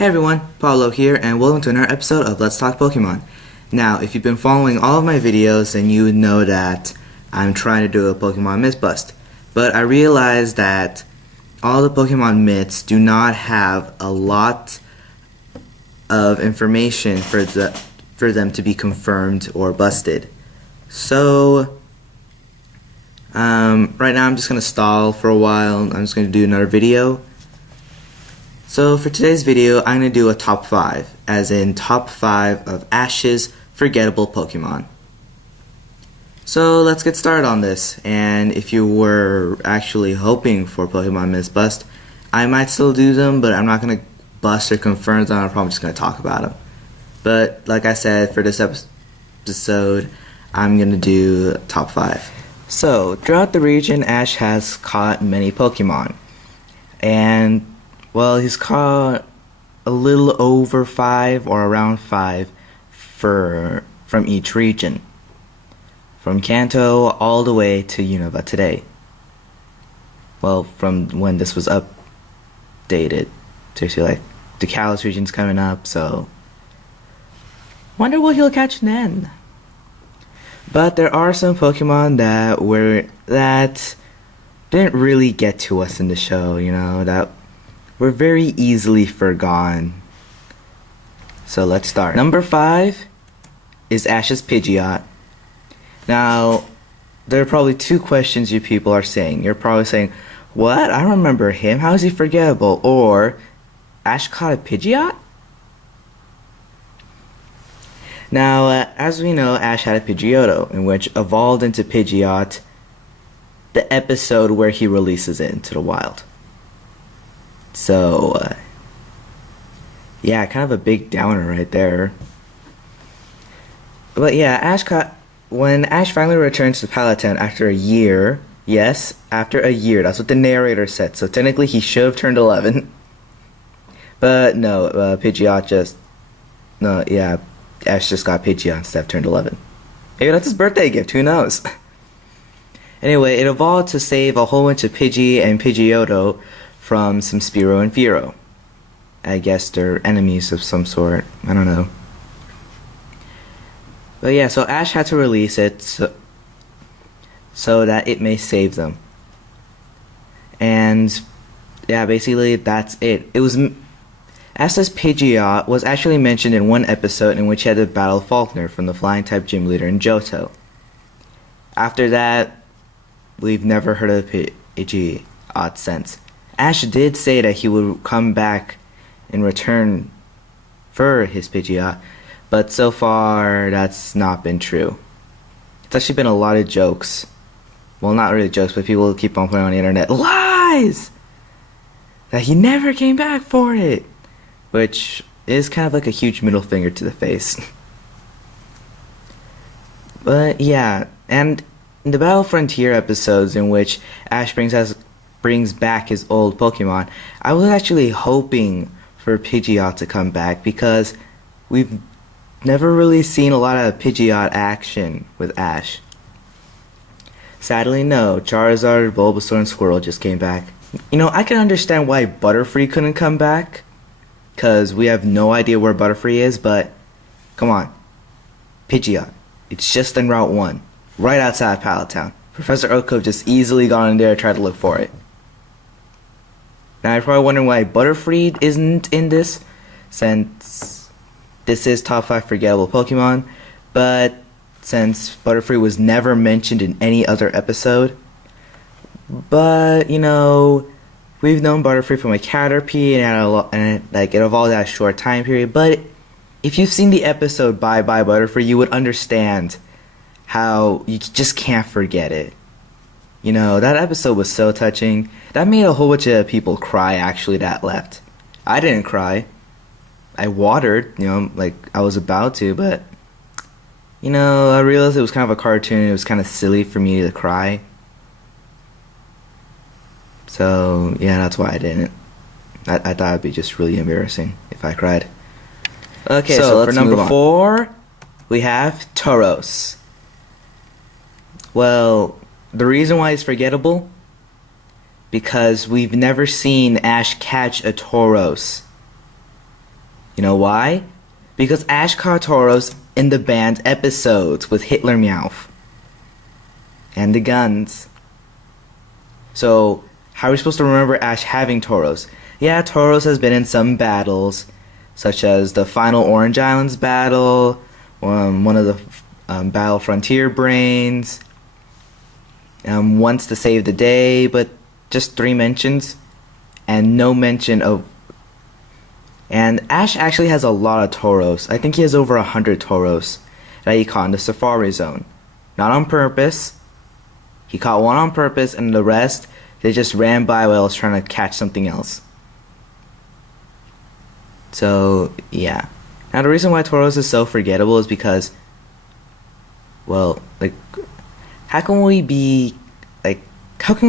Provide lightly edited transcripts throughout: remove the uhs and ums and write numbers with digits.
Hey everyone, Paulo here, and welcome to another episode of Let's Talk Pokemon. Now, if you've been following all of my videos, then you would know that I'm trying to do a Pokemon myth bust. But I realized that all the Pokemon myths do not have a lot of information for them to be confirmed or busted. So, right now I'm just going to stall for a while. I'm just going to do another video. So for today's video, I'm going to do a top 5, as in top 5 of Ash's forgettable Pokemon. So let's get started on this, and if you were actually hoping for Pokemon Myth Bust, I might still do them, but I'm not going to bust or confirm them, I'm probably just going to talk about them. But like I said, for this episode, I'm going to do top 5. So, throughout the region, Ash has caught many Pokemon, and well, he's caught a little over 5 or around 5 from each region. From Kanto all the way to Unova today. Well, from when this was updated. Seriously, like, the Kalos region's coming up, so wonder what he'll catch then. But there are some Pokemon that didn't really get to us in the show, that were very easily forgotten. So let's start. Number 5 is Ash's Pidgeot. Now, there are probably two questions you people are saying. You're probably saying, what? I remember him. How is he forgettable? Or, Ash caught a Pidgeot? Now, as we know, Ash had a Pidgeotto, in which evolved into Pidgeot the episode where he releases it into the wild. So, yeah, kind of a big downer right there. But yeah, when Ash finally returns to Palatown after a year, yes, after a year, that's what the narrator said, so technically he should have turned 11. But no, Pidgeot Ash just got Pidgeot instead of turned 11. Maybe that's his birthday gift, who knows? Anyway, it evolved to save a whole bunch of Pidgey and Pidgeotto from some Spearow and Fearow. I guess they're enemies of some sort. I don't know. But yeah, so Ash had to release it so that it may save them. And yeah, basically that's it. Ash's Pidgeot was actually mentioned in one episode in which he had to battle Faulkner from the Flying type gym leader in Johto. After that, we've never heard of Pidgeot since. Ash did say that he would come back in return for his Pidgeot, but so far that's not been true. It's actually been a lot of jokes. Well, not really jokes, but people keep on putting on the internet, lies! That he never came back for it! Which is kind of like a huge middle finger to the face. But yeah, and in the Battle Frontier episodes in which Ash brings back his old Pokemon, I was actually hoping for Pidgeot to come back because we've never really seen a lot of Pidgeot action with Ash. Sadly, no. Charizard, Bulbasaur, and Squirtle just came back. I can understand why Butterfree couldn't come back, because we have no idea where Butterfree is, but come on. Pidgeot. It's just in Route 1, right outside Palatown. Professor Oak could have just easily gone in there and tried to look for it. Now you're probably wondering why Butterfree isn't in this, since this is top 5 forgettable Pokemon, but since Butterfree was never mentioned in any other episode. But, we've known Butterfree from a Caterpie, and it evolved at a short time period, but if you've seen the episode Bye Bye Butterfree, you would understand how you just can't forget it. That episode was so touching. That made a whole bunch of people cry, actually, that left. I didn't cry. I watered, like I was about to, but, I realized it was kind of a cartoon. It was kind of silly for me to cry. So, yeah, that's why I didn't. I thought it'd be just really embarrassing if I cried. Okay, so for number 4, we have Tauros. Well, the reason why it's forgettable, because we've never seen Ash catch a Tauros. You know why? Because Ash caught Tauros in the banned episodes with Hitler Meowth. And the guns. So, how are we supposed to remember Ash having Tauros? Yeah, Tauros has been in some battles, such as the final Orange Islands battle, one of the Battle Frontier Brains, once to save the day, but just 3 mentions, and no mention of... And Ash actually has a lot of Tauros. I think he has over 100 Tauros that he caught in the Safari Zone. Not on purpose. He caught one on purpose, and the rest, they just ran by while I was trying to catch something else. So, yeah. Now, the reason why Tauros is so forgettable is because, well, like, how can we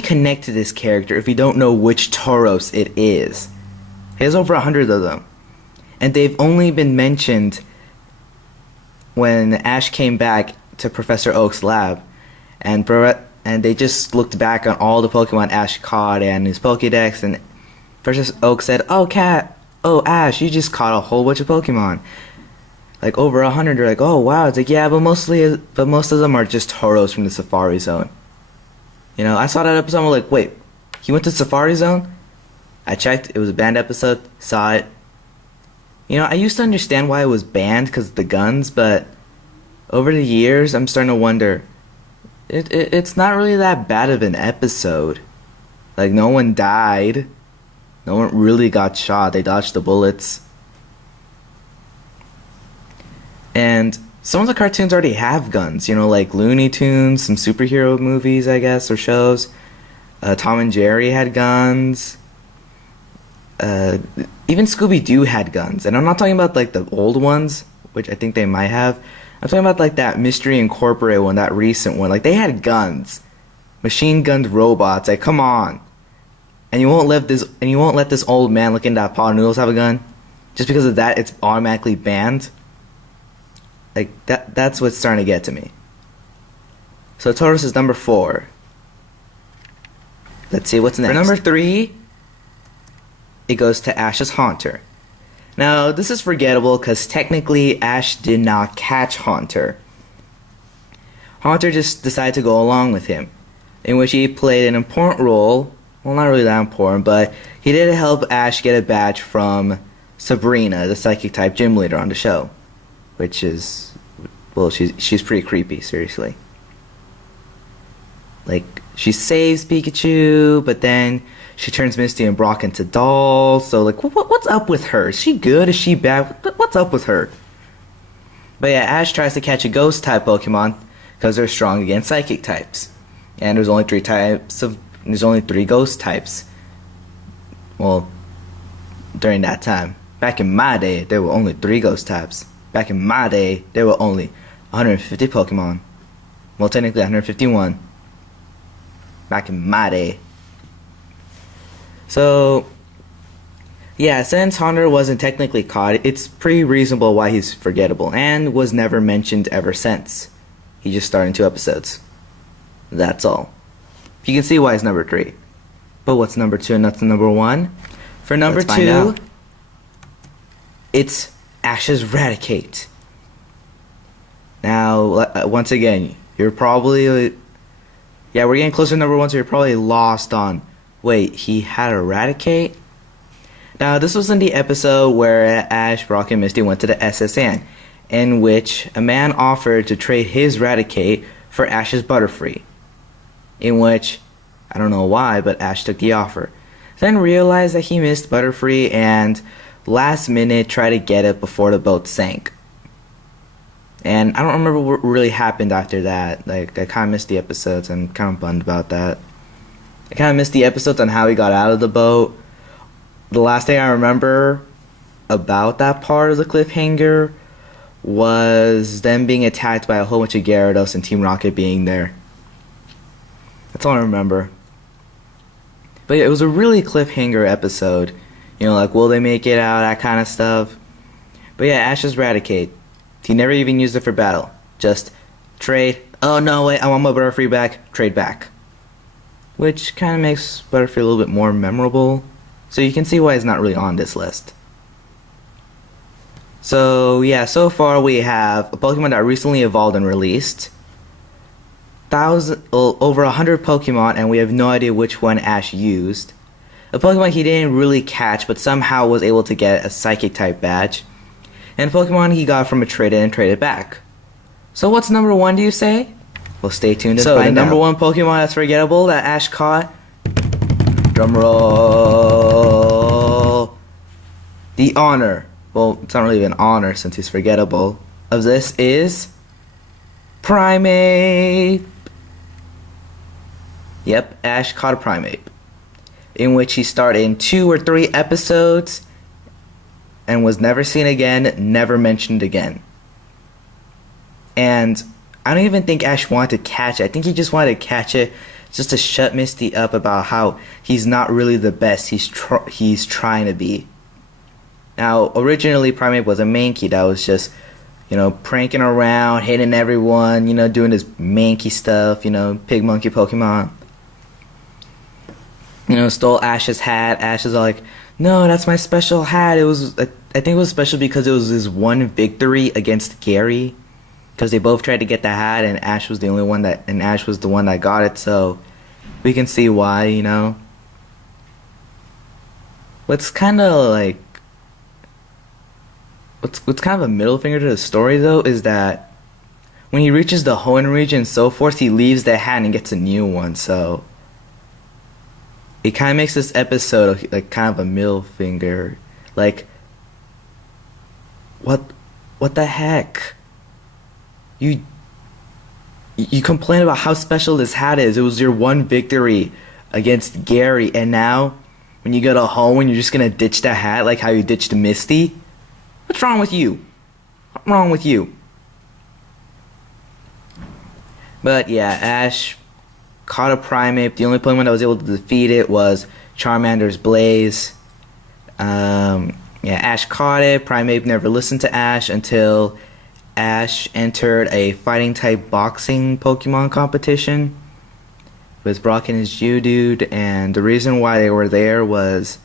connect to this character if we don't know which Tauros it is? He has over 100 of them. And they've only been mentioned when Ash came back to Professor Oak's lab. And they just looked back on all the Pokemon Ash caught and his Pokédex. And Professor Oak said, "Oh, Ash, you just caught a whole bunch of Pokemon. Like over 100. They're like, oh, wow. It's like, yeah, but most of them are just Tauros from the Safari Zone. You know, I saw that episode. I'm like, wait, he went to Safari Zone? I checked. It was a banned episode. Saw it. You know, I used to understand why it was banned because of the guns, but over the years, I'm starting to wonder. It's not really that bad of an episode. Like, no one died. No one really got shot. They dodged the bullets. And some of the cartoons already have guns. You know, like Looney Tunes, some superhero movies, I guess, or shows. Tom and Jerry had guns. Even Scooby-Doo had guns. And I'm not talking about, like, the old ones, which I think they might have. I'm talking about, like, that Mystery Incorporated one, that recent one. Like, they had guns. Machine-gunned robots. Like, come on. And you won't let this old man look into that pot of noodles have a gun? Just because of that, it's automatically banned? Like, that's what's starting to get to me. So Tauros is number 4. Let's see what's next. For number 3, it goes to Ash's Haunter. Now, this is forgettable because technically Ash did not catch Haunter. Haunter just decided to go along with him, in which he played an important role. Well, not really that important, but he did help Ash get a badge from Sabrina, the Psychic-type gym leader on the show. Which is, well, she's pretty creepy, seriously. Like, she saves Pikachu, but then she turns Misty and Brock into dolls. So, like, what's up with her? Is she good? Is she bad? What's up with her? But yeah, Ash tries to catch a Ghost-type Pokemon because they're strong against Psychic types. And there's only 3 Ghost types. Well, during that time. Back in my day, there were only 3 Ghost types. Back in my day, there were only 150 Pokemon. Well, technically 151. Back in my day. So, yeah, since Haunter wasn't technically caught, it's pretty reasonable why he's forgettable, and was never mentioned ever since. He just starred in 2 episodes. That's all. You can see why he's number 3. But what's number 2 and that's number 1? For number 2, it's Ash's Raticate. Now, once again, you're probably... Yeah, we're getting closer to number 1, so you're probably lost on... Wait, he had a Raticate? Now, this was in the episode where Ash, Brock, and Misty went to the SSN, in which a man offered to trade his Raticate for Ash's Butterfree. In which, I don't know why, but Ash took the offer. Then realized that he missed Butterfree and last minute tried to get it before the boat sank. And I don't remember what really happened after that. Like, I kind of missed the episodes. I'm kind of bummed about that. I kind of missed the episodes on how he got out of the boat. The last thing I remember about that part of the cliffhanger was them being attacked by a whole bunch of Gyarados and Team Rocket being there. That's all I remember. But yeah, it was a really cliffhanger episode. You know, like, will they make it out, that kind of stuff. But yeah, Ash's Raticate. He never even used it for battle. Just trade. Oh, no, wait, I want my Butterfree back. Trade back. Which kind of makes Butterfree a little bit more memorable. So you can see why it's not really on this list. So yeah, so far we have a Pokemon that recently evolved and released. Over 100 Pokemon, and we have no idea which one Ash used. A Pokemon he didn't really catch, but somehow was able to get a Psychic type badge. And a Pokemon he got from a trade-in and traded back. So what's number one, do you say? Well, stay tuned and find out. So the number one Pokemon that's forgettable that Ash caught. Drumroll. The honor. Well, it's not really an honor since he's forgettable. Of this is Primeape. Yep, Ash caught a Primeape, in which he starred in 2 or 3 episodes and was never seen again, never mentioned again. And I don't even think Ash wanted to catch it. I think he just wanted to catch it just to shut Misty up about how he's not really the best he's trying to be. Now, originally Primeape was a Mankey that was just, pranking around, hitting everyone, doing his Mankey stuff, pig monkey Pokemon. Stole Ash's hat. Ash is all like, no, that's my special hat. I think it was special because it was his one victory against Gary, because they both tried to get the hat, and Ash was the one that got it. So we can see why. What's kind of like, what's kind of a middle finger to the story though is that when he reaches the Hoenn region and so forth, he leaves the hat and gets a new one. So it kind of makes this episode like kind of a middle finger. Like, what the heck? You complain about how special this hat is. It was your one victory against Gary, and now when you go to Hoenn, you're just gonna ditch the hat like how you ditched Misty? What's wrong with you? What's wrong with you? But yeah, Ash caught a Primeape. The only Pokemon that was able to defeat it was Charmander's Blaze. Ash caught it. Primeape never listened to Ash until Ash entered a fighting type boxing Pokemon competition with Brock and his Geodude, and the reason why they were there was,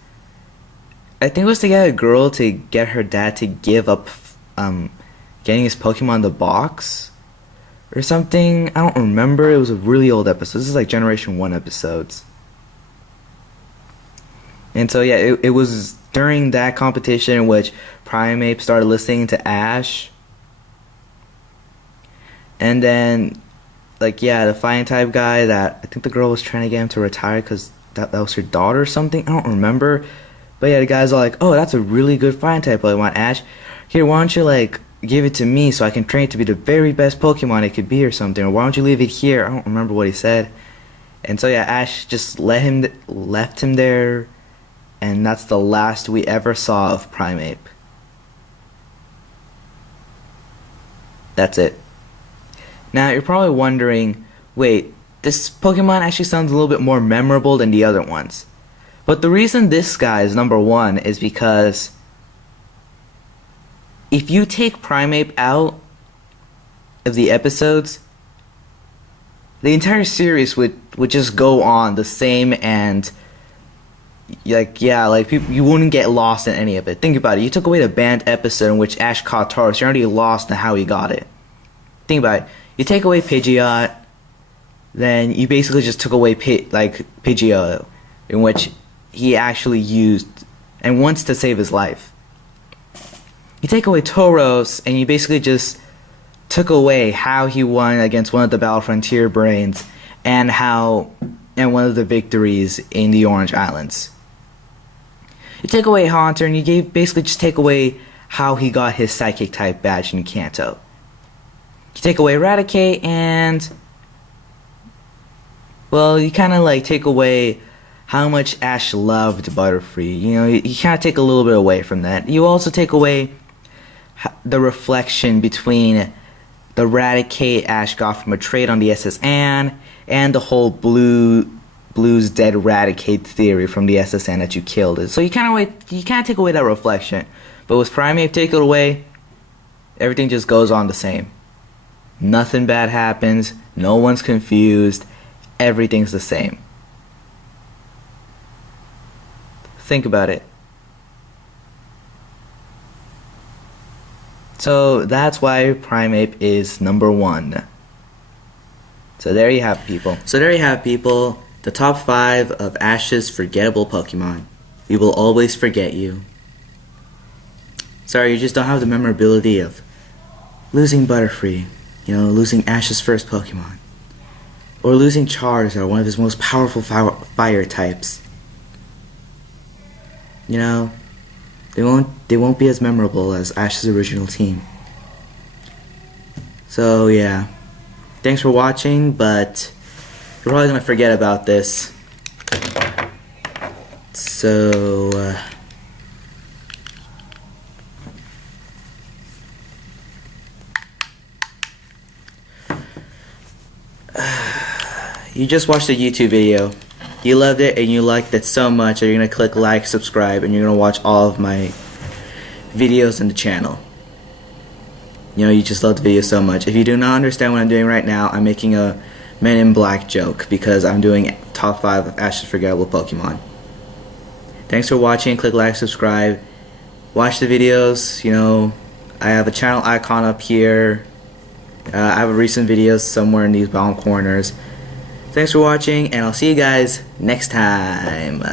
I think it was to get a girl to get her dad to give up getting his Pokemon the box or something. I don't remember. It was a really old episode. This is like Generation 1 episodes. And so yeah, it was during that competition in which Primeape started listening to Ash. And then, the fighting type guy that I think the girl was trying to get him to retire because that was her daughter or something. I don't remember. But yeah, the guy's all like, oh, that's a really good fighting type Pokemon, Ash. Here, why don't you give it to me so I can train it to be the very best Pokemon it could be or something. Or why don't you leave it here? I don't remember what he said. And so yeah, Ash just left him there. And that's the last we ever saw of Primeape. That's it. Now, you're probably wondering, wait, this Pokemon actually sounds a little bit more memorable than the other ones. But the reason this guy is number one is because if you take Primeape out of the episodes, the entire series would just go on the same, and people, you wouldn't get lost in any of it. Think about it. You took away the banned episode in which Ash caught Tauros. You're already lost in how he got it. Think about it. You take away Pidgeot, then you basically just took away Pidgeotto, in which he actually used and wants to save his life. You take away Tauros, and you basically just took away how he won against one of the Battle Frontier Brains, and one of the victories in the Orange Islands. You take away Haunter, and you basically just take away how he got his Psychic type badge in Kanto. You take away Eradicate, and you kind of take away how much Ash loved Butterfree. You kind of take a little bit away from that. You also take away the reflection between the Eradicate Ash got from a trade on the SS Anne and the whole Blue's dead Eradicate theory from the SS Anne that you killed it. So you kind of take away that reflection. But with Primeape, take it away, everything just goes on the same. Nothing bad happens. No one's confused. Everything's the same. Think about it. So that's why Primeape is number 1. So there you have people. The top 5 of Ash's forgettable Pokemon. We will always forget you. Sorry, you just don't have the memorability of losing Butterfree, losing Ash's first Pokemon, or losing Charizard, one of his most powerful fire types. They won't be as memorable as Ash's original team. So yeah, thanks for watching, but you're probably gonna forget about this. So you just watched a YouTube video. You loved it and you liked it so much that you're gonna click like, subscribe, and you're gonna watch all of my videos on the channel. You just love the video so much. If you do not understand what I'm doing right now, I'm making a Men in Black joke because I'm doing top 5 of Ash's forgettable Pokemon. Thanks for watching. Click like, subscribe, watch the videos. I have a channel icon up here. I have recent videos somewhere in these bottom corners. Thanks for watching, and I'll see you guys next time.